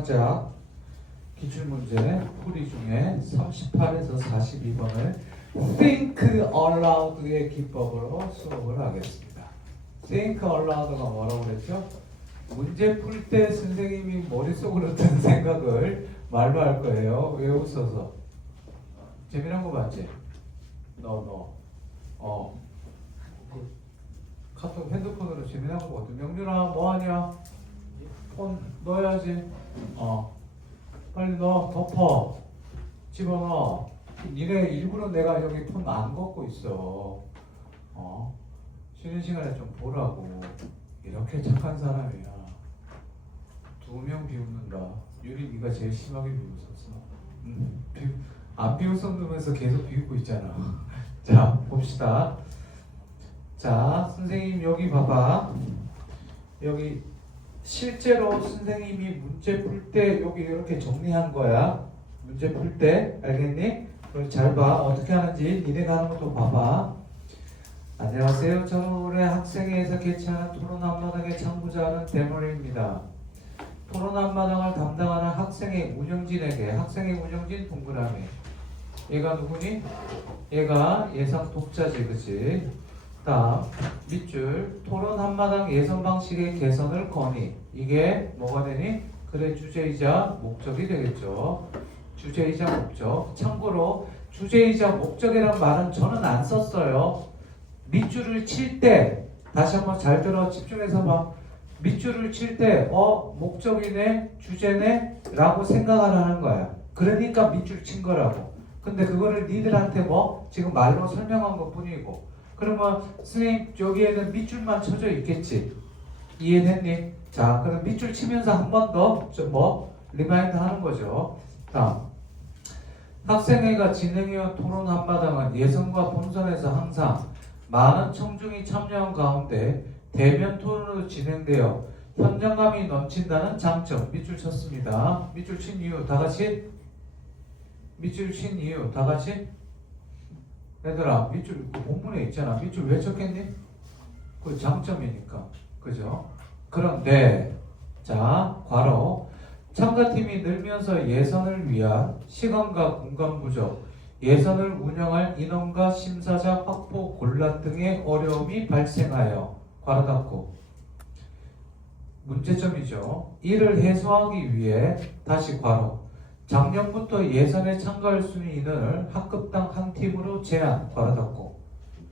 화작 기출문제 풀이 중에 38에서 42번을 Think Aloud의 기법으로 수업을 하겠습니다. Think Aloud가 뭐라고 그랬죠? 문제 풀 때 선생님이 머릿속으로 든 생각을 말로 할 거예요. 왜 웃어서? 재미난 거 맞지? 카톡 핸드폰으로 재미난 거 어떤 명준아 뭐하냐? 폰 넣어야지. 빨리 넣어. 덮어. 집어넣어. 니네 일부러 내가 여기 폰 안 걷고 있어. 쉬는 시간에 좀 보라고. 이렇게 착한 사람이야. 2명 비웃는다. 유리 네가 제일 심하게 비웃었어. 안 비웃었으면서 계속 비웃고 있잖아. 자 봅시다. 자 선생님 여기 봐봐. 여기 실제로 선생님이 문제 풀 때 여기 이렇게 정리한 거야. 문제 풀 때 알겠니? 그럼 잘 봐. 어떻게 하는지 니네가 하는 것도 봐봐. 안녕하세요. 저는 올해 학생회에서 개최하는 토론 한마당의 참고자는 대머리입니다. 토론 한마당을 담당하는 학생회 운영진에게 학생회 운영진 동그라미. 얘가 누구니? 얘가 예상 독자지, 그치? 다음 밑줄 토론 한마당 예선 방식의 개선을 건의. 이게 뭐가 되니? 그래 주제이자 목적이 되겠죠. 주제이자 목적. 참고로 주제이자 목적이란 말은 저는 안 썼어요. 밑줄을 칠 때 다시 한번 잘 들어 집중해서 봐. 밑줄을 칠 때 목적이네 주제네 라고 생각을 하는 거야. 그러니까 밑줄 친 거라고. 근데 그거를 니들한테 지금 말로 설명한 것 뿐이고. 그러면 선생님 여기에는 밑줄만 쳐져 있겠지. 이해됐니? 자 그럼 밑줄 치면서 한 번 더 리마인드 하는 거죠. 다음 학생회가 진행해온 토론 한마당은 예선과 본선에서 항상 많은 청중이 참여한 가운데 대면 토론으로 진행되어 현장감이 넘친다는 장점. 밑줄 쳤습니다. 밑줄 친 이유 다같이? 밑줄 친 이유 다같이? 얘들아 밑줄 본문에 있잖아. 밑줄 왜 쳤겠니? 그 장점이니까. 그죠? 그런데 자 괄호 참가팀이 늘면서 예선을 위한 시간과 공간 부족, 예선을 운영할 인원과 심사자 확보 곤란 등의 어려움이 발생하여 괄호 닫고 문제점이죠. 이를 해소하기 위해 다시 괄호 작년부터 예선에 참가할 수 있는 인원을 학급당 한 팀으로 제한 괄호 닫고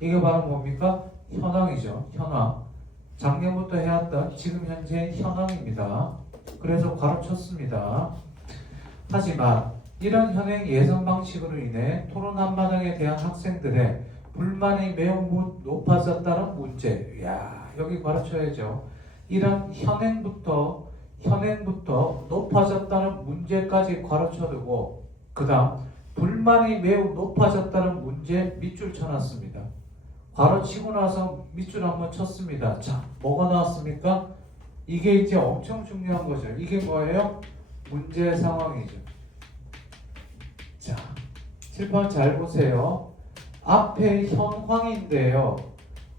이게 바로 뭡니까? 현황이죠. 현황. 작년부터 해왔던 지금 현재 현황입니다. 그래서 괄호 쳤습니다. 하지만 이런 현행 예선 방식으로 인해 토론 한마당에 대한 학생들의 불만이 매우 높아졌다는 문제. 야 여기 괄호 쳐야죠. 이런 현행부터 높아졌다는 문제까지 괄호 쳐두고 그 다음 불만이 매우 높아졌다는 문제 밑줄 쳐놨습니다. 괄호 치고 나서 밑줄 한번 쳤습니다. 자 뭐가 나왔습니까? 이게 이제 엄청 중요한 거죠. 이게 뭐예요? 문제 상황이죠. 자, 칠판 잘 보세요. 앞에 현황인데요.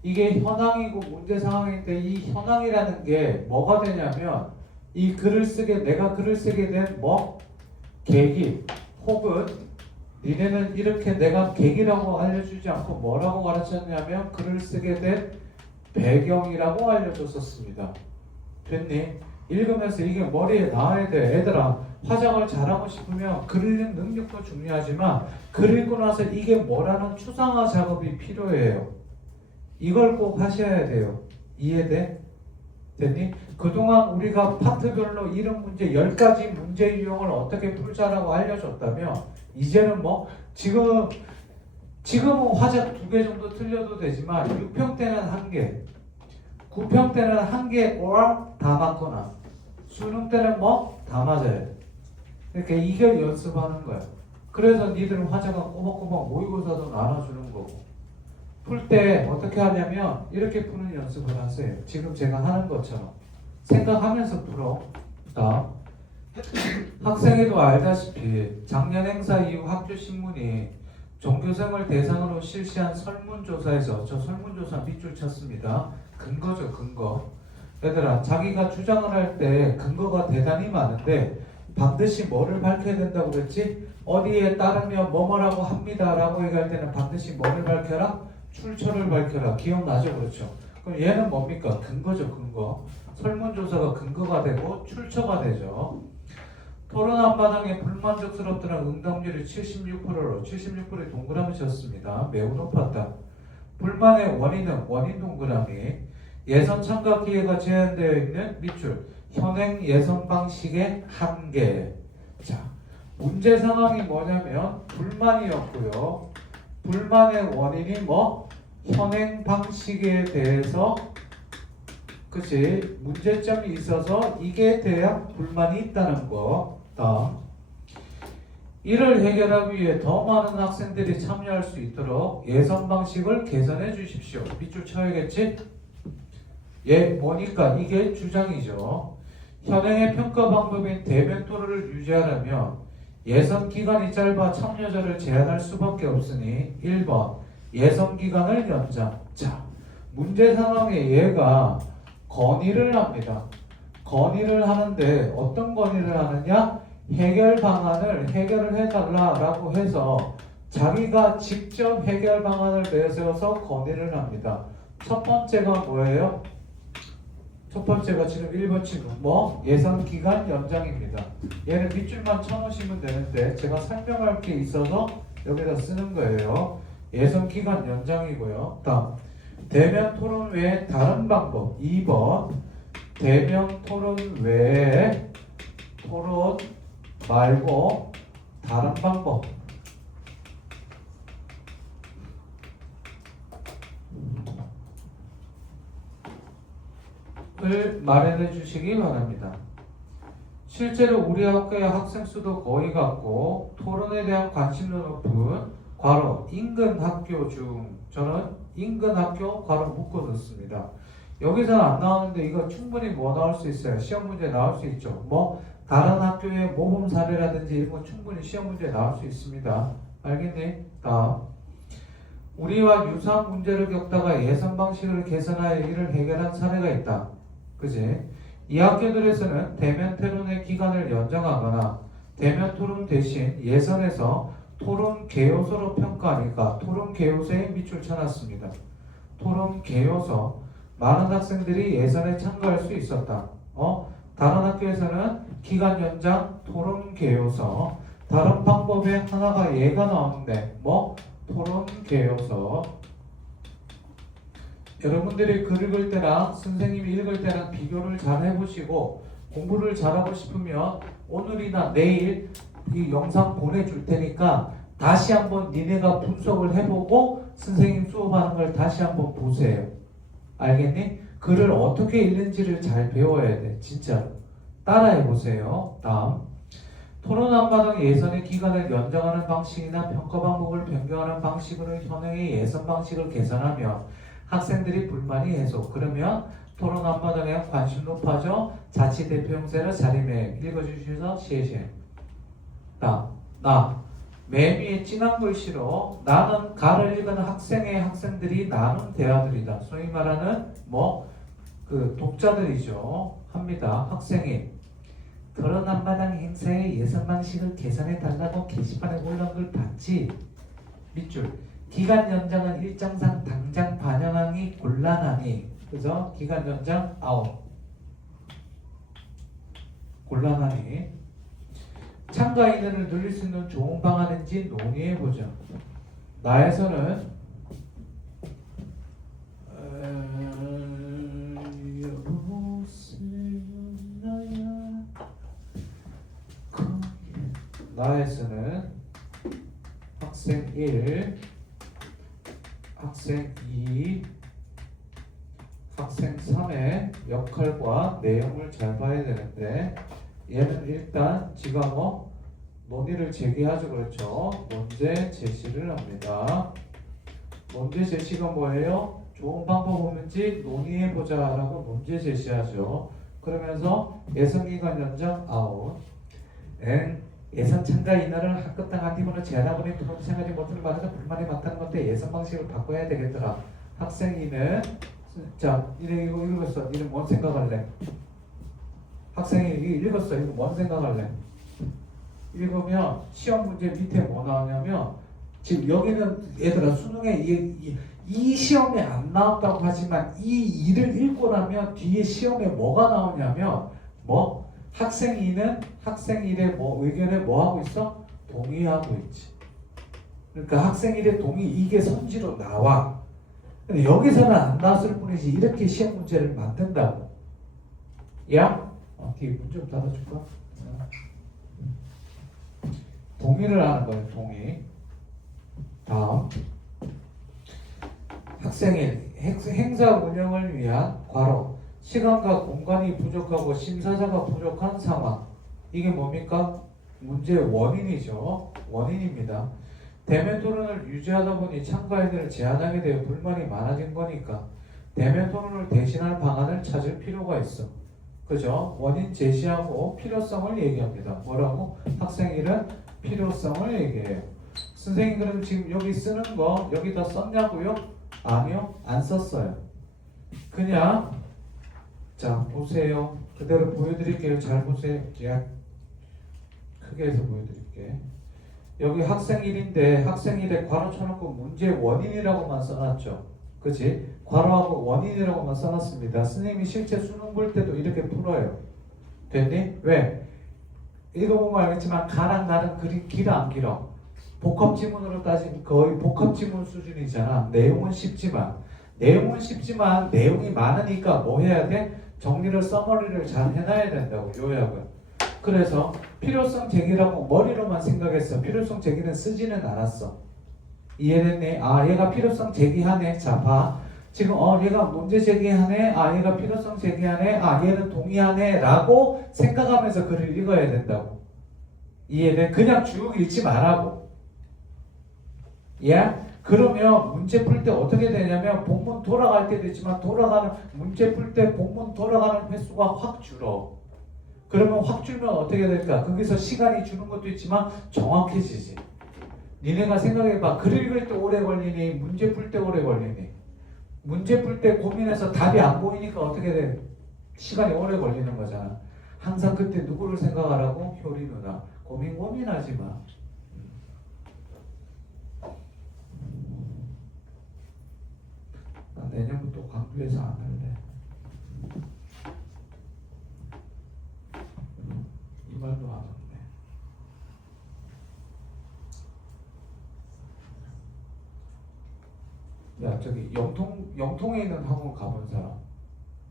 이게 현황이고 문제 상황인데 이 현황이라는 게 뭐가 되냐면 이 글을 내가 글을 쓰게 된 계기 혹은 니네는 이렇게 내가 계기라고 알려주지 않고 뭐라고 가르쳤냐면 글을 쓰게 된 배경이라고 알려줬었습니다. 됐니? 읽으면서 이게 머리에 나와야 돼. 얘들아 화작을 잘하고 싶으면 글 읽는 능력도 중요하지만 글 읽고 나서 이게 뭐라는 추상화 작업이 필요해요. 이걸 꼭 하셔야 돼요. 이해돼? 됐니? 그동안 우리가 파트별로 이런 문제 10가지 문제 유형을 어떻게 풀자라고 알려줬다면 이제는 지금은 화작 2개 정도 틀려도 되지만 6평 때는 1개 9평 때는 1개 or 다 맞거나 수능 때는 다 맞아요. 이렇게 이걸 연습하는 거야. 그래서 니들은 화자가 꼬박꼬박 모의고사도 나눠주는 거고 풀 때 어떻게 하냐면 이렇게 푸는 연습을 하세요. 지금 제가 하는 것처럼 생각하면서 풀어. 자, 학생회도 알다시피 작년 행사 이후 학교 신문이 종교생을 대상으로 실시한 설문조사에서 저 설문조사 밑줄 쳤습니다. 근거죠, 근거. 얘들아, 자기가 주장을 할 때 근거가 대단히 많은데 반드시 뭐를 밝혀야 된다고 그랬지? 어디에 따르면 뭐뭐라고 합니다 라고 얘기할 때는 반드시 뭐를 밝혀라? 출처를 밝혀라. 기억나죠? 그렇죠? 그럼 얘는 뭡니까? 근거죠, 근거. 설문조사가 근거가 되고 출처가 되죠. 토론 앞마당에 불만족스럽다는 응답률이 76%로 76%의 동그라미 쳤습니다. 매우 높았다. 불만의 원인은 원인 동그라미. 예선 참가 기회가 제한되어 있는 밑줄. 현행 예선 방식의 한계. 자, 문제 상황이 뭐냐면 불만이었고요. 불만의 원인이 뭐? 현행 방식에 대해서 그치? 문제점이 있어서 이게 대한 불만이 있다는 거. 다음. 이를 해결하기 위해 더 많은 학생들이 참여할 수 있도록 예선 방식을 개선해 주십시오. 밑줄 쳐야겠지? 예, 뭐니까 이게 주장이죠. 현행의 평가 방법인 대면 토론을 유지하려면 예선 기간이 짧아 참여자를 제한할 수밖에 없으니 1번 예선 기간을 연장. 자, 문제 상황에 얘가 건의를 합니다. 건의를 하는데 어떤 건의를 하느냐? 해결 방안을 해결을 해달라라고 해서 자기가 직접 해결 방안을 내세워서 건의를 합니다. 첫 번째가 뭐예요? 첫 번째가 지금 1번 친구 뭐? 예상 기간 연장입니다. 얘는 밑줄만 쳐놓으시면 되는데 제가 설명할 게 있어서 여기다 쓰는 거예요. 예상 기간 연장이고요. 다음 대면 토론 외에 다른 방법 2번 대면 토론 외에 토론 말고 다른 방법 을 마련해 주시기 바랍니다. 실제로 우리 학교의 학생 수도 거의 같고 토론에 대한 관심도 높은 괄호 인근 학교 중 저는 인근 학교 괄호 묶어 뒀습니다. 여기서는 안 나오는데 이거 충분히 뭐 나올 수 있어요. 시험 문제 나올 수 있죠. 뭐 다른 학교의 모범 사례라든지 이런 거 충분히 시험 문제 나올 수 있습니다. 알겠니? 다음. 우리와 유사한 문제를 겪다가 예선 방식을 개선하여 이를 해결한 사례가 있다. 그지? 이 학교들에서는 대면 토론의 기간을 연장하거나 대면 토론 대신 예선에서 토론 개요소로 평가하니까 토론 개요소에 밑줄 쳐놨습니다. 토론 개요소 많은 학생들이 예선에 참가할 수 있었다. 다른 학교에서는 기간 연장 토론 개요소 다른 방법에 하나가 얘가 나오는데 뭐? 토론 개요소 여러분들이 글 읽을 때랑 선생님이 읽을 때랑 비교를 잘 해보시고 공부를 잘하고 싶으면 오늘이나 내일 이 영상 보내줄 테니까 다시 한번 니네가 분석을 해보고 선생님 수업하는 걸 다시 한번 보세요. 알겠니? 글을 어떻게 읽는지를 잘 배워야 돼. 진짜로. 따라해보세요. 다음. 토론 앞마당 예선의 기간을 연장하는 방식이나 평가 방법을 변경하는 방식으로 현행의 예선 방식을 개선하면 학생들이 불만이 해소. 그러면 토론 앞마당에 관심 높아져. 자치 대표 형태로 자리매임. 읽어주셔서 시에시에. 맨 위에 진한 글씨로 나는 가를 읽은 학생들이 나눈 대화들이다. 소위 말하는 그 독자들이죠. 합니다. 학생이 토론 앞마당 행사의 예선 방식을 개선해 달라고 게시판에 올라온 걸 봤지. 밑줄. 기간 연장은 일정상 당장 반영하기 곤란하니. 그래서 기간 연장 아웃. 곤란하니. 참가 인원을 늘릴 수 있는 좋은 방안인지 논의해보자. 나에서는 나에서는 학생 1, 학생 2, 학생 3의 역할과 내용을 잘 봐야 되는데 얘는 일단 지가 논의를 제기하죠. 그렇죠. 문제 제시를 합니다. 문제 제시가 뭐예요? 좋은 방법 없는지 논의해보자 라고 문제 제시하죠. 그러면서 예선기간 연장 아웃. 예선 참가 인원을 학급당 한 팀으로 제한하고는 토론 생활이 못하는 받아서 불만이 많다는 건데 예선 방식을 바꿔야 되겠더라. 학생이는 자, 니네 이거 읽었어. 니는 뭔 생각할래? 학생이 이거 읽었어. 이거 뭔 생각할래? 읽으면 시험 문제 밑에 뭐 나오냐면 지금 여기는 얘들아 수능에 이 시험에 안 나왔다고 하지만 이 일을 읽고 나면 뒤에 시험에 뭐가 나오냐면 뭐 학생 2는 학생 1의 뭐 의견에 뭐 하고 있어? 동의하고 있지. 그러니까 학생 1의 동의 이게 선지로 나와. 근데 여기서는 안 나왔을 뿐이지 이렇게 시험 문제를 만든다고. 야? 뒤에 문 좀 닫아줄까? 동의를 하는 거예요. 동의. 다음 학생일 행사 운영을 위한 괄호 시간과 공간이 부족하고 심사자가 부족한 상황. 이게 뭡니까? 문제의 원인이죠. 원인입니다. 대면 토론을 유지하다 보니 참가인들을 제한하게 되어 불만이 많아진 거니까 대면 토론을 대신할 방안을 찾을 필요가 있어. 그죠? 원인 제시하고 필요성을 얘기합니다. 뭐라고? 학생일은 필요성을 얘기해요. 선생님 그럼 지금 여기 쓰는 거 여기다 썼냐고요? 아니요, 안 썼어요. 그냥 자 보세요. 그대로 보여드릴게요. 잘 보세요. 제가 크게 해서 보여드릴게. 여기 학생일인데 학생일에 괄호 쳐놓고 문제 원인이라고만 써놨죠. 그치? 괄호하고 원인이라고만 써놨습니다. 선생님이 실제 수능 볼 때도 이렇게 풀어요. 됐니? 왜? 읽어보면 알겠지만 가랑 나랑 길어 안 길어? 복합 지문으로 따지면 거의 복합 지문 수준이잖아. 내용은 쉽지만 내용이 많으니까 뭐 해야 돼? 정리를 써머리를 잘 해놔야 된다고. 요약은. 그래서 필요성 제기라고 머리로만 생각했어. 필요성 제기는 쓰지는 않았어. 이해됐니? 아 얘가 필요성 제기하네. 자 봐. 지금 얘가 문제 제기하네. 아 얘가 필요성 제기하네. 아 얘는 동의하네 라고 생각하면서 글을 읽어야 된다고. 이해돼? 그냥 쭉 읽지 말라고. 예? 그러면 문제 풀 때 어떻게 되냐면 본문 돌아갈 때도 있지만 문제 풀 때 본문 돌아가는 횟수가 확 줄어. 그러면 확 줄면 어떻게 될까? 거기서 시간이 주는 것도 있지만 정확해지지. 니네가 생각해봐. 글 읽을 때 오래 걸리니 문제 풀 때 오래 걸리니. 문제 풀 때 고민해서 답이 안 보이니까 어떻게 돼? 시간이 오래 걸리는 거잖아. 항상 그때 누구를 생각하라고? 효리 누나. 고민하지 마. 나 내년부터 광주에서 안 할래. 이 말도 안 왔네. 야 저기 영통에 있는 학원 가본 사람.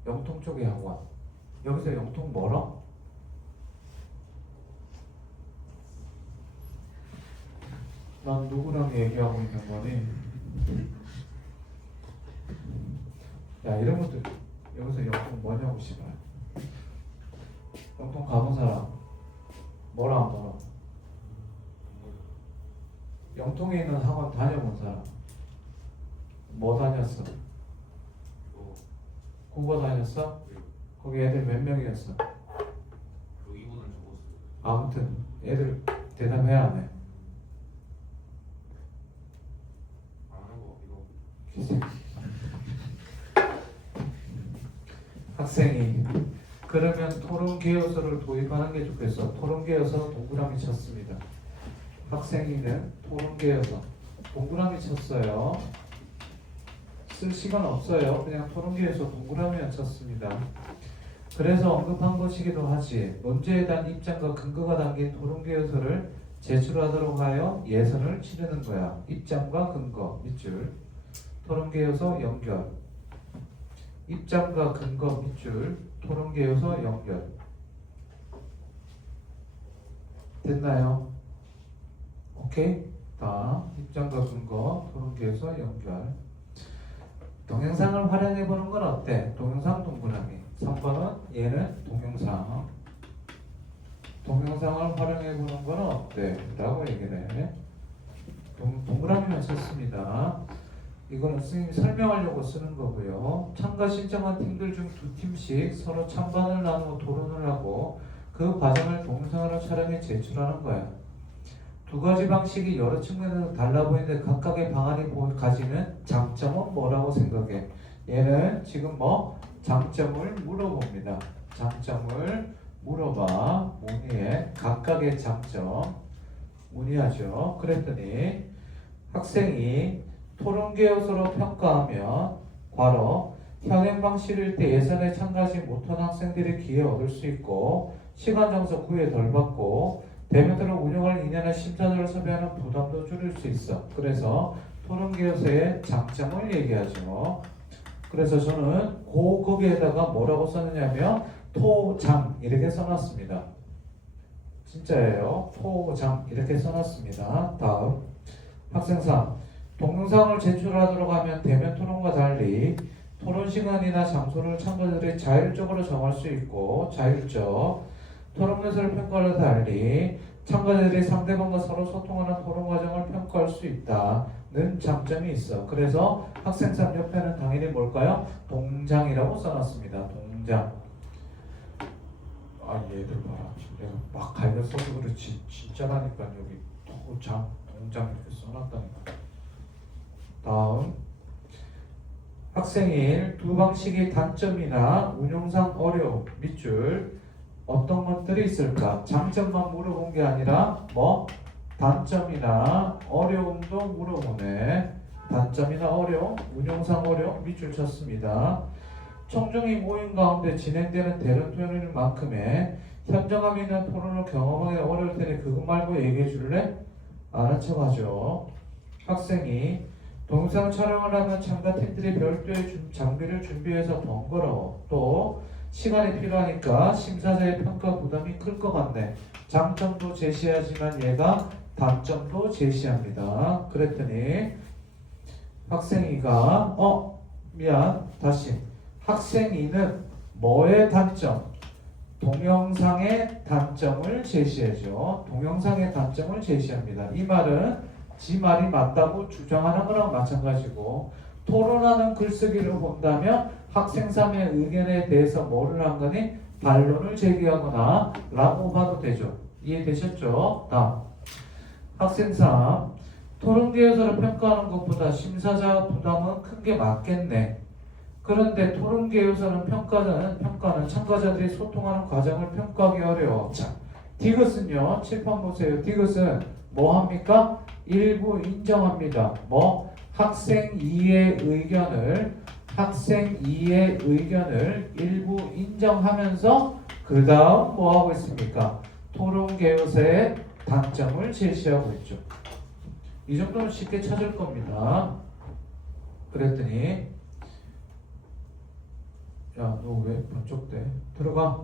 영통 쪽의 학원. 여기서 영통 멀어? 난 누구랑 얘기하고 있는 거니? 야 이런 것도 여기서 영통 뭐냐고 씨발. 영통 가본 사람 뭐라 안 멀어? 영통에 있는 학원 다녀본 사람 뭐 다녔어? 국어 다녔어? 거기 애들 몇 명이었어? 아무튼 애들 대답해야 하네. 학생이 그러면 토론 개요서를 도입하는 게 좋겠어. 토론 개요서 동그라미 쳤습니다. 학생이는 토론 개요서 동그라미 쳤어요. 쓸 시간 없어요. 그냥 토론 개요서 동그라미만 쳤습니다. 그래서 언급한 것이기도 하지. 논제에 대한 입장과 근거가 담긴 토론 개요서를 제출하도록 하여 예선을 치르는 거야. 입장과 근거 밑줄. 토론 개요서 연결. 입장과 근거 밑줄. 토론 개요서 연결. 됐나요? 오케이? 다음 입장과 근거 토론 개요서 연결. 동영상을 활용해 보는 건 어때? 동영상 동그라미. 3번은 얘는 동영상. 동영상을 활용해 보는 건 어때? 라고 얘기를 해. 동그라미만 썼습니다. 이거는 선생님이 설명하려고 쓰는 거고요. 참가 신청한 팀들 중 2팀씩 서로 찬반을 나누고 토론을 하고 그 과정을 동영상으로 촬영해 제출하는 거야. 두 가지 방식이 여러 측면에서 달라 보이는데 각각의 방안이 가지는 장점은 뭐라고 생각해? 얘는 지금 뭐 장점을 물어봅니다. 장점을 물어봐. 문의에 각각 각각의 장점 문의하죠. 그랬더니 학생이 토론계 요소로 평가하면 괄호 현행 방식일 때 예선에 참가하지 못한 학생들이 기회 얻을 수 있고 시간 장소 구애 덜 받고 대면으로 운영할 2년의 심사자를 섭외하는 부담도 줄일 수 있어. 그래서 토론계 요소의 장점을 얘기하죠. 그래서 저는 거기에다가 뭐라고 썼느냐면 토장 이렇게 써놨습니다. 진짜예요. 토장 이렇게 써놨습니다. 다음 학생 3 동영상을 제출하도록 하면 대면 토론과 달리 토론 시간이나 장소를 참가자들이 자율적으로 정할 수 있고 자율적 토론 요소를 평가를 달리 참가자들이 상대방과 서로 소통하는 토론 과정을 평가할 수 있다는 장점이 있어. 그래서 학생 3 옆에는 당연히 뭘까요? 동장이라고 써놨습니다. 동장. 아 얘들 봐라. 내가 막 갈겨 써서 그렇지 진짜라니까 여기 토장, 동장 이렇게 써놨다니까. 다음 학생 1 두 방식의 단점이나 운용상 어려움 밑줄 어떤 것들이 있을까? 장점만 물어본 게 아니라 뭐 단점이나 어려움도 물어보네. 단점이나 어려움, 운용상 어려움 밑줄 쳤습니다. 청중이 모임 가운데 진행되는 대론 토론인 만큼의 현장감 있는 토론을 경험하기 어려울 테니 그것 말고 얘기해 줄래? 아는 척 하죠. 학생이 동영상 촬영을 하면 참가팀들이 별도의 장비를 준비해서 번거로워. 또 시간이 필요하니까 심사자의 평가 부담이 클 것 같네. 장점도 제시하지만 얘가 단점도 제시합니다. 그랬더니 학생이가 다시 학생이는 뭐의 단점? 동영상의 단점을 제시해줘. 동영상의 단점을 제시합니다. 이 말은 지 말이 맞다고 주장하는 거랑 마찬가지고 토론하는 글쓰기를 본다면 학생 3의 의견에 대해서 뭐를 한 거니? 반론을 제기하거나 라고 봐도 되죠. 이해되셨죠? 다음 학생 3 토론계 요소를 평가하는 것보다 심사자 부담은 큰 게 맞겠네. 그런데 토론계 요소는 평가는 참가자들이 소통하는 과정을 평가하기 어려워. 자, 디귿은요. 칠판 보세요. 디귿은 뭐 합니까? 일부 인정합니다. 뭐? 학생 2의 의견을 일부 인정하면서 그 다음 뭐 하고 있습니까? 토론계 요소의 단점을 제시하고 있죠. 이 정도는 쉽게 찾을 겁니다. 그랬더니 야, 너 왜 번쩍대? 들어가.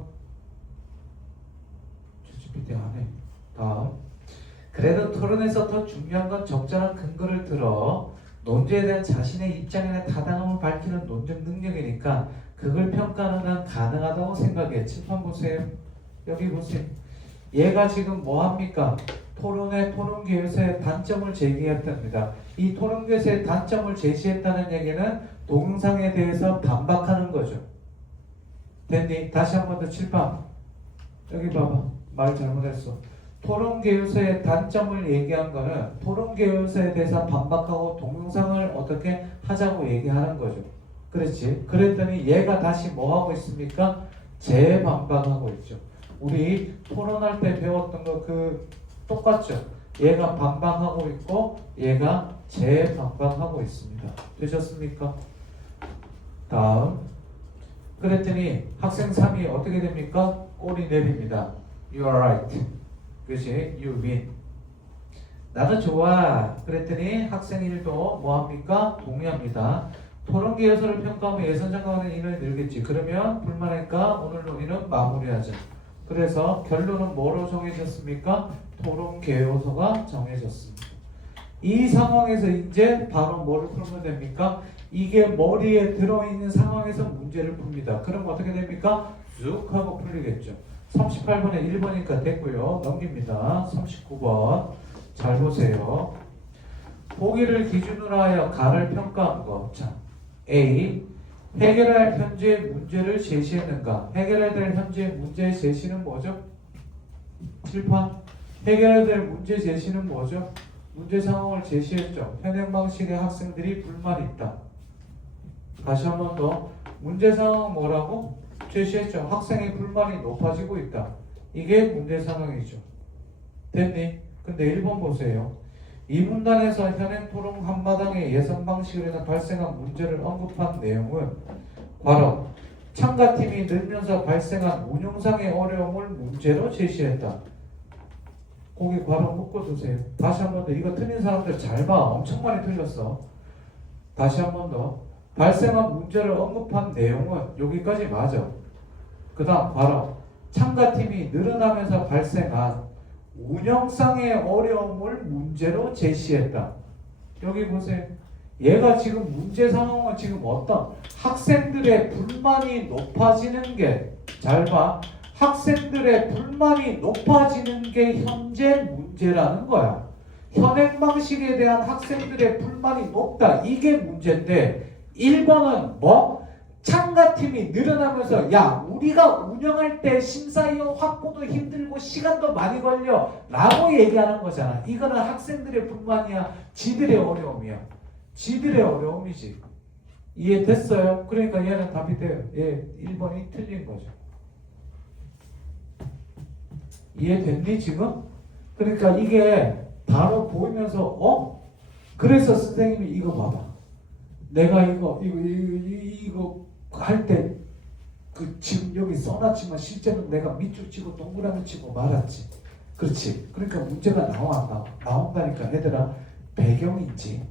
GPT 안 해. 다음. 그래도 토론에서 더 중요한 건 적절한 근거를 들어 논제에 대한 자신의 입장이나 타당함을 밝히는 논증 능력이니까 그걸 평가하는 건 가능하다고 생각해. 칠판 보세요. 여기 보세요. 얘가 지금 뭐 합니까? 토론계 요소의 단점을 제기했답니다. 이 토론계 요소의 단점을 제시했다는 얘기는 동영상에 대해서 반박하는 거죠. 됐니? 다시 한 번 더 칠판. 여기 봐봐. 말 잘못했어. 토론계 요소의 단점을 얘기한 거는 토론계 요소에 대해서 반박하고 동영상을 어떻게 하자고 얘기하는 거죠. 그렇지? 그랬더니 얘가 다시 뭐 하고 있습니까? 재반박하고 있죠. 우리 토론할 때 배웠던 거 똑같죠? 얘가 반박하고 있고 얘가 재반박하고 있습니다. 되셨습니까? 다음. 그랬더니 학생 3이 어떻게 됩니까? 꼬리 내립니다. You are right. 그치? You win. 나도 좋아. 그랬더니 학생 1도 뭐합니까? 동의합니다. 토론계 요소를 평가하면 예선장관의 인원이 늘겠지. 그러면 불만하니까 오늘 논의는 마무리하자. 그래서 결론은 뭐로 정해졌습니까? 토론계 요소가 정해졌습니다. 이 상황에서 이제 바로 뭐를 풀면 됩니까? 이게 머리에 들어있는 상황에서 문제를 풉니다. 그럼 어떻게 됩니까? 쭉 하고 풀리겠죠. 38번에 1번이니까 됐고요. 넘깁니다. 39번 잘 보세요. 보기를 기준으로 하여 가를 평가한 거. 자, A. 해결할 현재 문제를 제시했는가? 해결해야 될 현재 문제 제시는 뭐죠? 7판. 해결해야 될 문제 제시는 뭐죠? 문제 상황을 제시했죠. 현행 방식의 학생들이 불만이 있다. 다시 한 번 더. 문제 상황 뭐라고? 제시했죠. 학생의 불만이 높아지고 있다. 이게 문제 상황이죠. 됐니? 근데 1번 보세요. 이 문단에서 현행 토론 한마당의 예상 방식으로 인해 발생한 문제를 언급한 내용은 바로 참가팀이 늘면서 발생한 운용상의 어려움을 문제로 제시했다. 거기 바로 묶어두세요. 다시 한 번 더. 이거 틀린 사람들 잘 봐. 엄청 많이 틀렸어. 다시 한 번 더. 발생한 문제를 언급한 내용은 여기까지 맞아. 그 다음 바로 참가팀이 늘어나면서 발생한 운영상의 어려움을 문제로 제시했다. 여기 보세요. 얘가 지금 문제 상황은 지금 어떤 학생들의 불만이 높아지는 게, 잘 봐. 학생들의 불만이 높아지는 게 현재 문제라는 거야. 현행 방식에 대한 학생들의 불만이 높다. 이게 문제인데 1번은 뭐? 참가팀이 늘어나면서 야 우리가 운영할 때 심사위원 확보도 힘들고 시간도 많이 걸려 라고 얘기하는 거잖아. 이거는 학생들의 불만이야? 지들의 어려움이야? 지들의 어려움이지. 이해됐어요? 그러니까 얘는 답이 돼요. 얘 1번이 틀린 거죠. 이해됐니 지금? 그러니까 이게 바로 보이면서 그래서 선생님이 이거 봐봐. 내가 이거 할 때 그 지금 여기 써놨지만 실제로 내가 밑줄 치고 동그라미 치고 말았지. 그렇지. 그러니까 문제가 나온다니까. 얘들아, 배경인지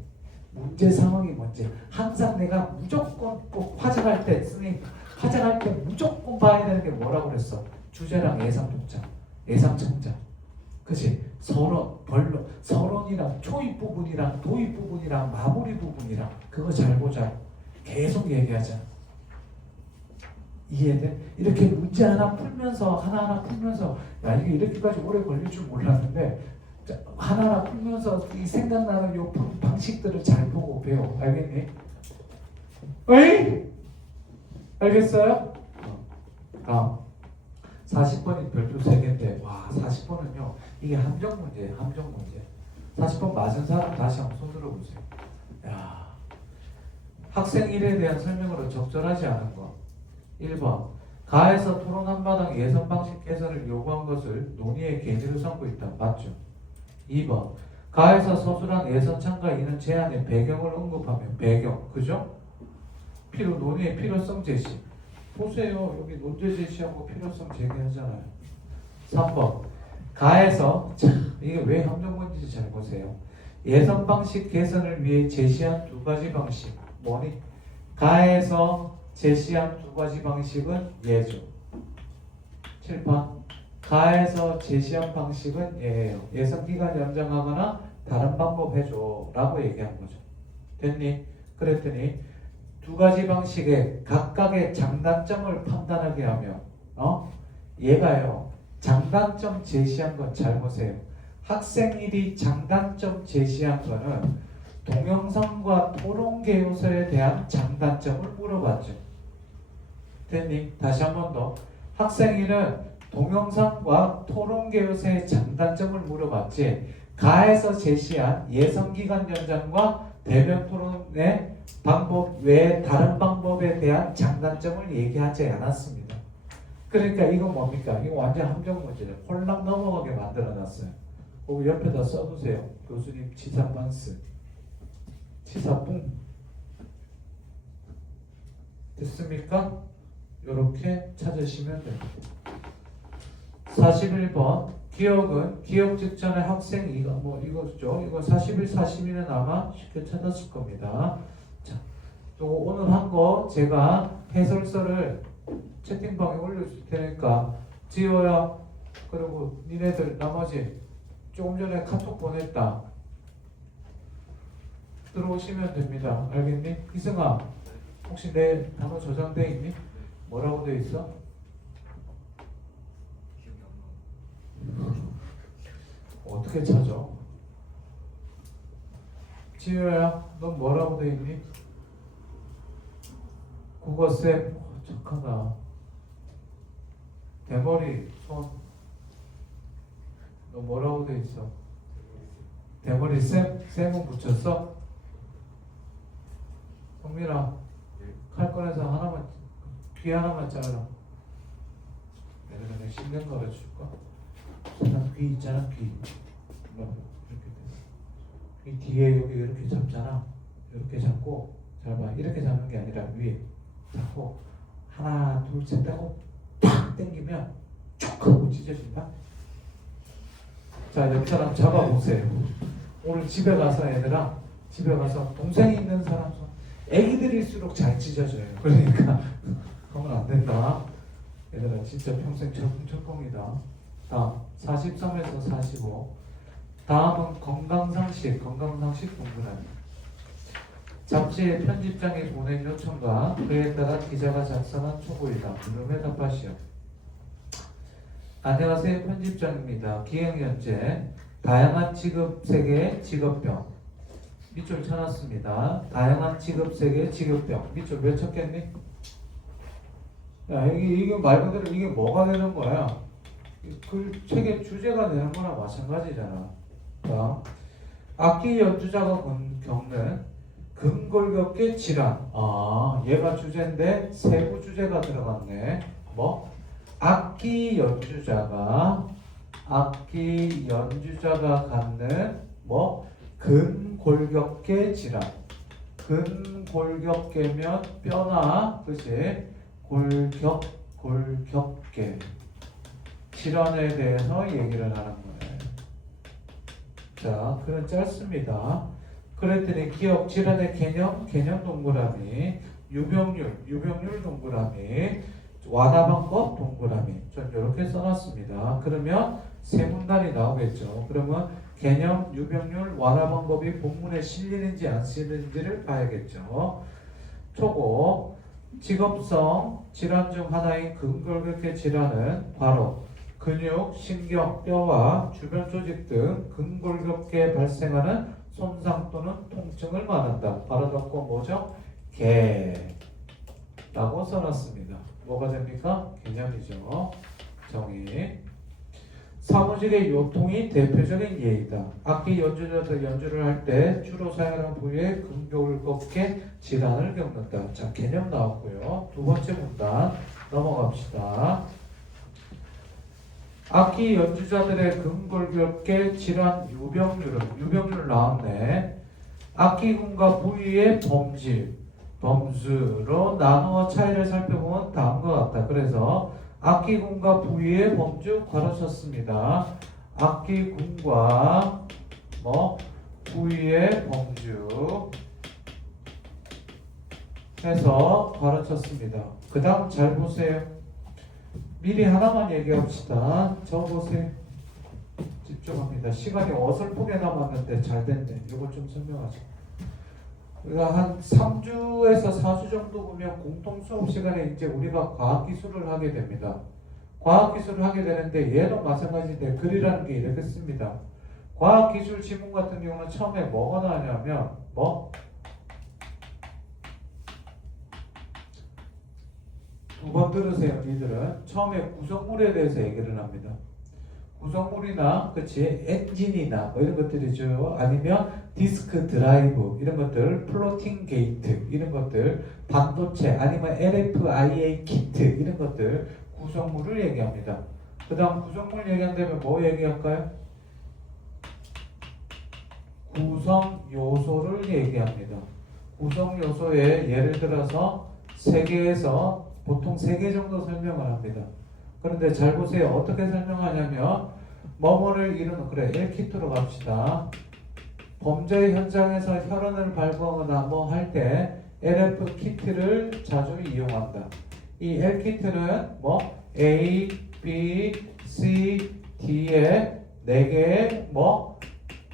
문제 상황이 뭔지 항상 내가 무조건 꼭 화장할 때 선생님 화장할 때 무조건 봐야 되는 게 뭐라고 그랬어? 주제랑 예상 독자, 예상 청자. 그치? 서론, 본론, 서론이랑 초입 부분이랑 도입 부분이랑 마무리 부분이랑 그거 잘 보자. 계속 얘기하자. 이해돼? 이렇게 문제 하나 풀면서 하나하나 풀면서 야 이게 이렇게까지 오래 걸릴 줄 몰랐는데 하나하나 풀면서 이 생각나는 요 방식들을 잘 보고 배워. 알겠니? 어이? 알겠어요? 다음 40번이 별표 3개인데 와 40번은요 이게 함정 문제예요. 함정 문제. 40번 맞은 사람 다시 한번 손 들어보세요. 야, 학생 일에 대한 설명으로 적절하지 않은 거. 1번 가에서 토론 한마당 예선 방식 개선을 요구한 것을 논의의 계기로 삼고 있다. 맞죠? 2번 가에서 서술한 예선 참가 인원 제한의 배경을 언급하면 배경. 그죠? 논의의 필요성 제시. 보세요. 여기 논제 제시하고 필요성 제기하잖아요. 3번 가에서 이게 왜 함정문제인지 잘 보세요. 예선 방식 개선을 위해 제시한 두 가지 방식. 뭐니? 가에서 제시한 두 가지 방식은 예죠. 7번 가에서 제시한 방식은 예예요. 예선 기간 연장하거나 다른 방법 해줘 라고 얘기한 거죠. 됐니? 그랬더니 두 가지 방식의 각각의 장단점을 판단하게 하면 얘가요 장단점 제시한 건 잘 보세요. 학생일이 장단점 제시한 거는 동영상과 토론계 요소에 대한 장단점을 물어봤죠. 됐니? 다시 한 번 더. 학생일은 동영상과 토론계 요소의 장단점을 물어봤지 가에서 제시한 예선기간 연장과 대면 토론의 방법 외에 다른 방법에 대한 장단점을 얘기하지 않았습니다. 그러니까 이거 뭡니까? 이거 완전 함정 문제죠. 홀랑 넘어가게 만들어놨어요. 거기 옆에다 써두세요. 교수님 치사반스. 치사뿡. 됐습니까? 이렇게 찾으시면 됩니다. 41번 기억은 기억 직전에 학생 이거죠. 이거 41, 42는 아마 쉽게 찾았을 겁니다. 자, 오늘 한 거 제가 해설서를 채팅방에 올려줄 테니까 지호야 그리고 니네들 나머지 조금 전에 카톡 보냈다. 들어오시면 됩니다. 알겠니? 이승아 혹시 내 단어 저장돼 있니? 뭐라고 돼 있어? 어떻게 찾아? 지효야, 넌 뭐라고 돼 있니? 국어쌤, 착하다. 대머리, 손. 너 뭐라고 돼 있어? 대머리 쌤? 쌤은 붙였어? 성민아, 칼 꺼내서 하나만, 귀 하나만 잘라. 내가 씻는 거 가르쳐줄까? 귀 있잖아, 귀. 이 뒤에 여기 이렇게 잡잖아. 이렇게 잡고 잘 봐. 이렇게 잡는 게 아니라 위에 잡고 하나 둘 셋 하고 팍 당기면 쭉 하고 찢어진다. 자, 옆 사람 잡아보세요. 오늘 집에 가서 애들아, 집에 가서 동생이 있는 사람 손, 애기들일수록 잘 찢어져요. 그러니까 그러면 안 된다. 얘들아 진짜 평생 철컹철컹이다. 다음 43에서 45. 다음은 건강상식 동그라미. 잡지의 편집장이 보낸 요청과 그에 따라 기자가 작성한 초고이다. 물음에 답하시오. 안녕하세요, 편집장입니다. 기획연재 다양한 직업 세계의 직업병 밑줄 쳐놨습니다. 다양한 직업 세계의 직업병 밑줄 몇 쳤겠니? 야, 이게 말 그대로 이게 뭐가 되는 거야? 그 책의 주제가 되는 거나 마찬가지잖아. 자, 악기 연주자가 겪는 근골격계 질환. 아, 얘가 주제인데 세부 주제가 들어갔네. 뭐? 악기 연주자가 갖는 뭐 근골격계 질환. 근골격계면 뼈나 그치? 골격계 질환에 대해서 얘기를 하는 거예요. 자, 그건 짧습니다. 그랬더니 기억 질환의 개념 동그라미, 유병률 동그라미, 완화 방법 동그라미. 전 이렇게 써놨습니다. 그러면 세 문단이 나오겠죠. 그러면 개념, 유병률, 완화 방법이 본문에 실리는지 안 실리는지를 봐야겠죠. 초고, 직업성 질환 중 하나인 근골격계 질환은 바로 근육, 신경, 뼈와 주변 조직 등 근골격계에 발생하는 손상 또는 통증을 말한다. 바로 덮고 뭐죠? 개라고 써놨습니다. 뭐가 됩니까? 개념이죠. 정의. 사무실의 요통이 대표적인 예이다. 악기 연주자들 연주를 할 때 주로 사용하는 부위의 근골격계 질환을 겪는다. 자, 개념 나왔고요. 두 번째 문단 넘어갑시다. 악기 연주자들의 근골격계 질환 유병률 나왔네. 악기군과 부위의 범주로 나누어 차이를 살펴보면 다음과 같다. 그래서 악기군과 부위의 범주 가로쳤습니다. 악기군과 부위의 범주 해서 가로쳤습니다. 그 다음 잘 보세요. 미리 하나만 얘기합시다. 적어보세요. 집중합니다. 시간이 어설프게 남았는데 잘 됐네. 이거 좀 설명하죠. 우리가 한 3주에서 4주 정도 보면 공통 수업 시간에 이제 우리가 과학기술을 하게 됩니다. 과학기술을 하게 되는데 얘도 마찬가지인데 글이라는 게 이렇게 씁니다. 과학기술 지문 같은 경우는 처음에 뭐가 나냐면 두 번 들으세요. 니들은 처음에 구성물에 대해서 얘기를 합니다. 구성물이나 그치 엔진이나 이런 것들이죠. 아니면 디스크 드라이브 이런 것들, 플로팅 게이트 이런 것들, 반도체 아니면 LFIA 키트 이런 것들 구성물을 얘기합니다. 그 다음 구성물 얘기한다면 뭐 얘기할까요? 구성 요소를 얘기합니다. 구성 요소에 예를 들어서 3개에서 보통 3개 정도 설명을 합니다. 그런데 잘 보세요. 어떻게 설명하냐면 뭐뭐를 이루는 그래 1키트로 갑시다. 범죄 현장에서 혈흔을 발부하거나 뭐 할 때 LF 키트를 자주 이용한다. 이 L 키트는 A, B, C, D의 4개의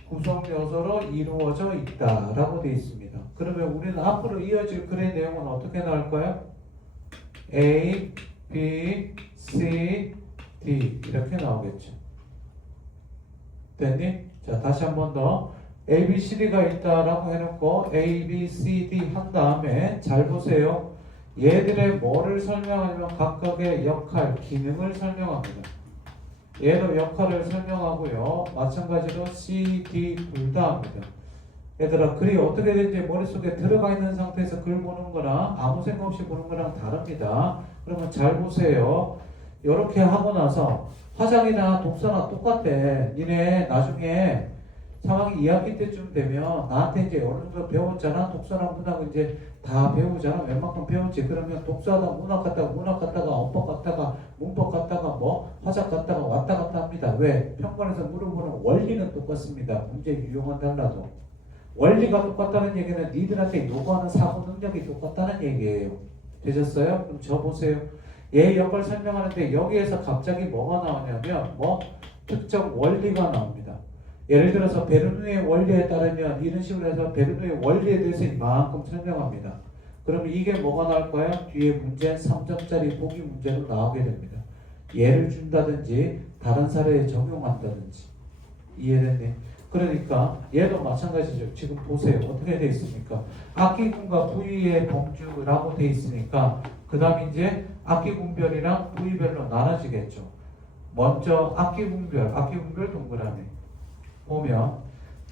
구성 요소로 이루어져 있다라고 되어 있습니다. 그러면 우리는 앞으로 이어질 글의 내용은 어떻게 나올까요? A, B, C, D 이렇게 나오겠죠. 됐니? 자, 다시 한 번 더. A, B, C, D가 있다라고 해놓고 A, B, C, D 한 다음에 잘 보세요. 얘들의 뭐를 설명하면 각각의 역할, 기능을 설명합니다. 얘도 역할을 설명하고요. 마찬가지로 C, D 둘 다 합니다. 얘들아, 글이 어떻게 되는지 머릿속에 들어가 있는 상태에서 글 보는 거랑 아무 생각 없이 보는 거랑 다릅니다. 그러면 잘 보세요. 이렇게 하고 나서 화작이나 독서나 똑같아. 니네 나중에 3학기 2학기 때쯤 되면 나한테 이제 어느 정도 배웠잖아. 독서랑 문학 이제 다 배우잖아. 웬만큼 배웠지. 그러면 독서하다 문학 갔다가 언법 갔다가 문법 갔다가 뭐 화작 갔다가 왔다 갔다 합니다. 왜? 평가에서 물어보는 원리는 똑같습니다. 문제 유형은 달라도. 원리가 똑같다는 얘기는 니들한테 요구하는 사고 능력이 똑같다는 얘기예요. 되셨어요? 그럼 저 보세요. 얘 역할 설명하는데 여기에서 갑자기 뭐가 나오냐면 뭐 특정 원리가 나옵니다. 예를 들어서 베르누의 원리에 따르면 이런 식으로 해서 베르누의 원리에 대해서 이만큼 설명합니다. 그러면 이게 뭐가 나올 거예요? 뒤에 문제 3점짜리 보기 문제로 나오게 됩니다. 예를 준다든지 다른 사례에 적용한다든지. 이해됐니? 그러니까 얘도 마찬가지죠. 지금 보세요. 어떻게 돼 있습니까? 악기군과 부위의 범주라고 돼 있으니까 그 다음 이제 악기군별이랑 부위별로 나눠지겠죠. 먼저 악기군별 동그라미 보면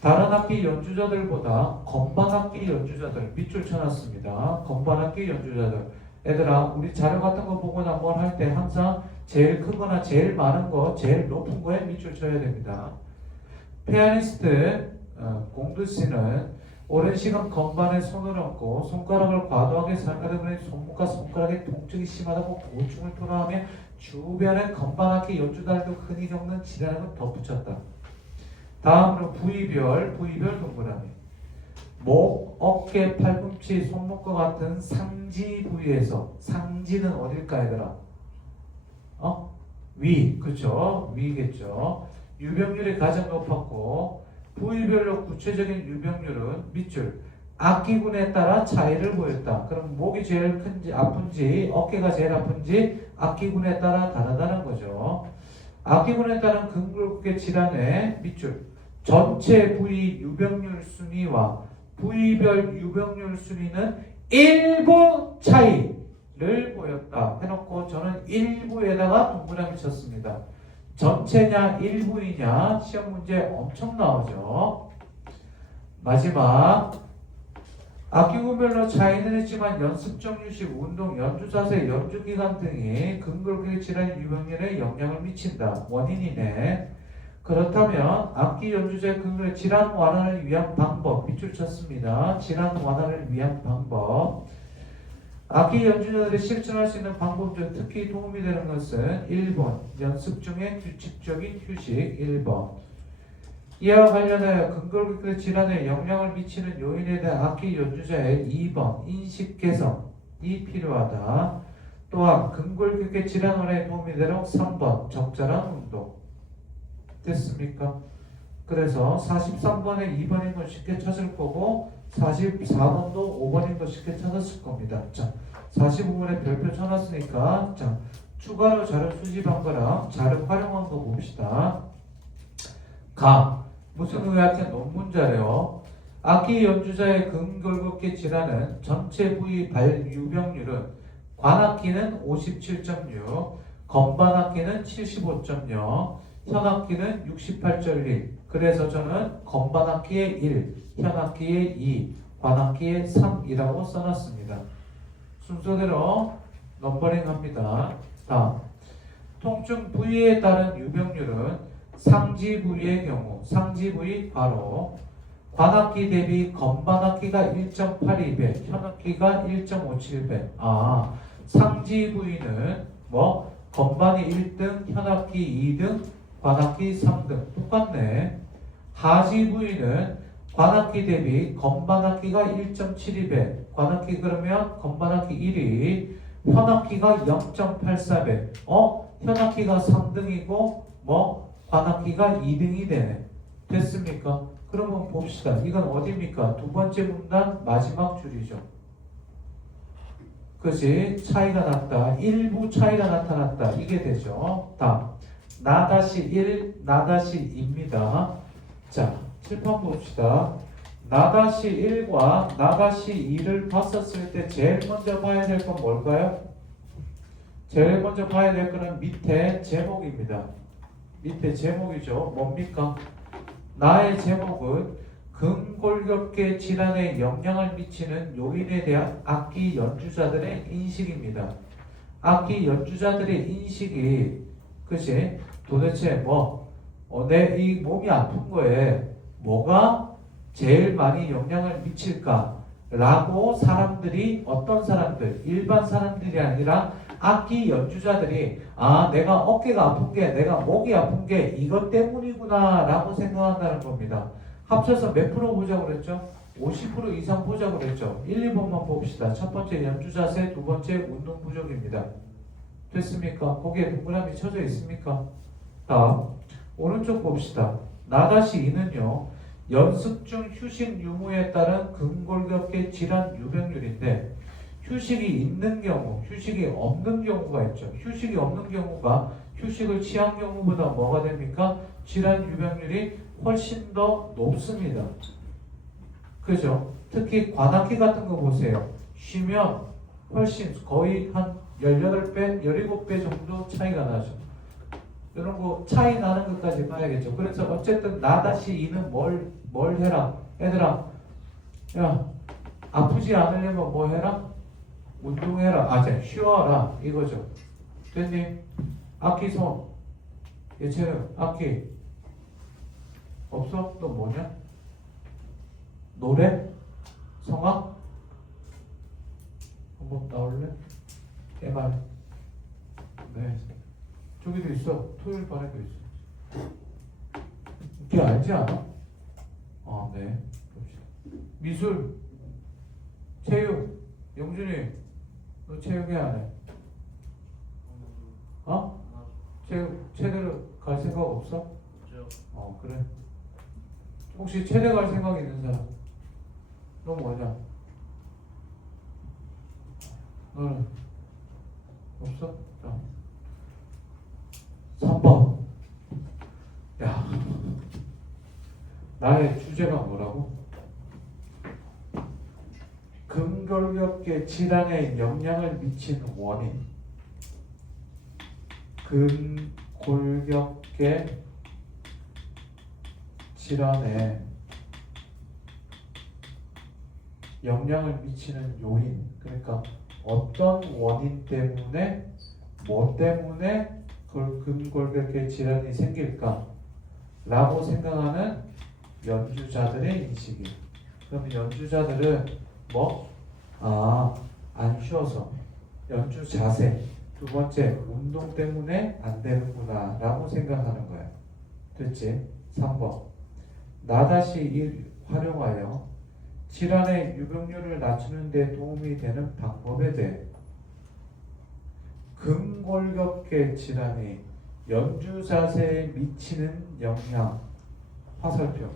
다른 악기 연주자들보다 건반악기 연주자들 밑줄 쳐놨습니다. 건반악기 연주자들 얘들아 우리 자료 같은 거 보거나 뭘 할 때 항상 제일 크거나 제일 많은 거 제일 높은 거에 밑줄 쳐야 됩니다. 피아니스트 공두 씨는 오랜 시간 건반에 손을 얹고 손가락을 과도하게 사용하다 보니 손목과 손가락의 통증이 심하다고 고충을 토로하며 주변의 건반악기 연주자들도 흔히 겪는 질환을 덧붙였다. 다음으로 부위별 동그라미 목, 어깨, 팔꿈치, 손목과 같은 상지 부위에서 상지는 어딜까 얘들아? 위, 그쵸? 위겠죠. 유병률이 가장 높았고 부위별로 구체적인 유병률은 밑줄 악기군에 따라 차이를 보였다. 그럼 목이 제일 큰지 아픈지 어깨가 제일 아픈지 악기군에 따라 다르다는 거죠. 악기군에 따른 근골격계 질환의 밑줄 전체 부위 유병률 순위와 부위별 유병률 순위는 일부 차이를 보였다 해놓고 저는 일부에다가 동그라미 쳤습니다. 전체냐 일부이냐 시험 문제 엄청 나오죠. 마지막 악기군별로 차이는 있지만 연습적 휴식, 운동, 연주 자세, 연주 기간 등이 근골격 질환 유병률에 영향을 미친다. 원인이네. 그렇다면 악기 연주자의 근골 질환 완화를 위한 방법 밑줄 쳤습니다. 질환 완화를 위한 방법 악기 연주자들이 실천할 수 있는 방법 중 특히 도움이 되는 것은 1번 연습 중에 규칙적인 휴식 1번 이와 관련하여 근골격 질환에 영향을 미치는 요인에 대한 악기 연주자의 2번 인식 개선이 필요하다. 또한 근골격 질환 완화에 도움이 되도록 3번 적절한 운동 됐습니까? 그래서 43번에 2번인 건 쉽게 찾을 거고 44번도 5번인 거 쉽게 찾았을 겁니다. 자, 45번에 별표 쳐놨으니까 자 추가로 자료 수집한 거랑 자료 활용한 거 봅시다. 무슨 의학적 논문자래요. 악기 연주자의 근골격계 질환은 전체 부위 발유병률은 관악기는 57.6, 건반악기는 75.0, 현악기는 68.1. 그래서 저는 건반악기의 1, 현악기의 2, 관악기의 3이라고 써놨습니다. 순서대로 넘버링 합니다. 다음 통증 부위에 따른 유병률은 상지 부위의 경우 상지 부위 바로 관악기 대비 건반악기가 1.82배, 현악기가 1.57배. 상지 부위는 뭐 건반이 1등, 현악기 2등, 관악기 3등 똑같네. 하지 부위는 관악기 대비 건반악기가 1.72배, 관악기 그러면 건반악기 1위, 현악기가 0.84배. 현악기가 3등이고 뭐 관악기가 2등이 되네. 됐습니까? 그러면 봅시다. 이건 어디입니까? 두 번째 문단 마지막 줄이죠. 그것이 차이가 났다. 일부 차이가 나타났다. 이게 되죠. 다음 나-1, 나-2입니다. 자, 칠판 봅시다. 나-1과 나-2를 봤었을 때 제일 먼저 봐야 될 건 뭘까요? 제일 먼저 봐야 될 거는 밑에 제목입니다. 밑에 제목이죠. 뭡니까? 나의 제목은 근골격계 질환에 영향을 미치는 요인에 대한 악기 연주자들의 인식입니다. 악기 연주자들의 인식이 그것이 도대체 내 이 몸이 아픈 거에 뭐가 제일 많이 영향을 미칠까? 라고 사람들이, 어떤 사람들, 일반 사람들이 아니라 악기 연주자들이 내가 어깨가 아픈 게, 내가 목이 아픈 게 이것 때문이구나 라고 생각한다는 겁니다. 합쳐서 몇 프로 보자고 그랬죠? 50% 이상 보자고 그랬죠? 1, 2번만 봅시다. 첫 번째 연주 자세, 두 번째 운동 부족입니다. 됐습니까? 거기에 동그라미 쳐져 있습니까? 다음 오른쪽 봅시다. 나다시2는요 연습 중 휴식 유무에 따른 근골격계 질환 유병률인데, 휴식이 있는 경우, 휴식이 없는 경우가 있죠. 휴식이 없는 경우가 휴식을 취한 경우보다 뭐가 됩니까? 질환 유병률이 훨씬 더 높습니다. 그죠? 특히 관악기 같은 거 보세요. 쉬면 훨씬 거의 한 18배, 17배 정도 차이가 나죠. 이런 거 차이 나는 것까지 봐야겠죠. 그래서 어쨌든 나-2는 뭘 해라? 얘들아, 야, 아프지 않으려면 뭐 해라? 운동해라. 쉬어라. 이거죠. 됐니? 악기 손. 예체능, 악기. 없어? 또 뭐냐? 노래? 성악? 한번 나올래? MR. 네. 저기도 있어. 토요일 반에도 있어. 걔 알지 않아? 네. 봅시다. 미술, 체육, 영준이, 너 체육회 안 해? 체육, 체대로 갈 생각 없어? 그래. 혹시 체대 갈 생각 있는 사람? 너 뭐냐? 너는? 없어? 자. 3번. 야, 나의 주제가 뭐라고? 근골격계 질환에 영향을 미치는 원인. 근골격계 질환에 영향을 미치는 요인. 그러니까 어떤 원인 때문에, 뭐 때문에 근골격계 질환이 생길까? 라고 생각하는 연주자들의 인식이. 그럼 연주자들은 안 쉬어서 연주 자세, 두 번째 운동 때문에 안 되는구나 라고 생각하는 거야. 됐지? 3번. 나-1 활용하여 질환의 유병률을 낮추는 데 도움이 되는 방법에 대해 근골격계 질환이 연주 자세에 미치는 영향. 화살표.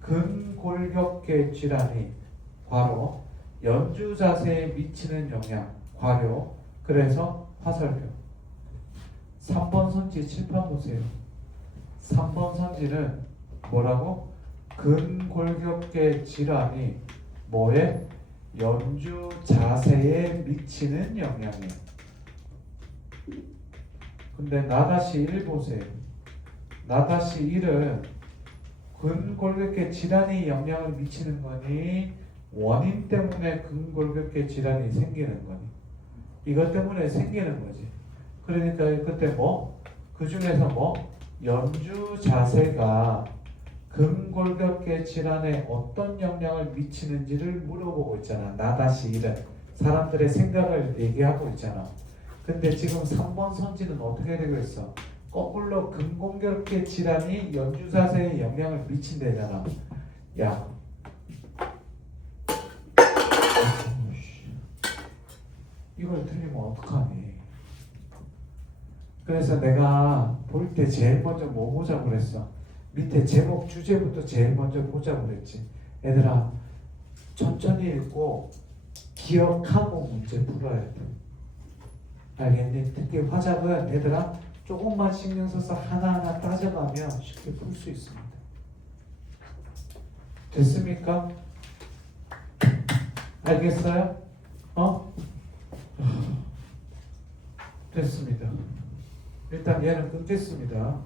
근골격계 질환이 괄호 연주 자세에 미치는 영향 괄호. 그래서 화살표. 3번 선지 칠판 보세요. 3번 선지는 뭐라고? 근골격계 질환이 뭐에? 연주 자세에 미치는 영향이에요. 근데 나-1 보세요. 나-1은 근골격계 질환이 영향을 미치는 거니, 원인 때문에 근골격계 질환이 생기는 거니, 이것 때문에 생기는 거지. 그러니까 그때 그 중에서 연주 자세가 근골격계 질환에 어떤 영향을 미치는지를 물어보고 있잖아. 나-1은 사람들의 생각을 얘기하고 있잖아. 근데 지금 3번 선지는 어떻게 되고 있어? 거꾸로 근골격계 질환이 연주 자세에 영향을 미친대잖아. 야, 이걸 틀리면 어떡하니? 그래서 내가 볼 때 제일 먼저 뭐 보자고 그랬어? 밑에 제목 주제부터 제일 먼저 보자고 그랬지. 얘들아, 천천히 읽고 기억하고 문제 풀어야 돼. 알겠니? 특히 화작은 얘들아 조금만 신경 써서 하나하나 따져가면 쉽게 풀 수 있습니다. 됐습니까? 알겠어요? 됐습니다. 일단 얘는 끊겠습니다.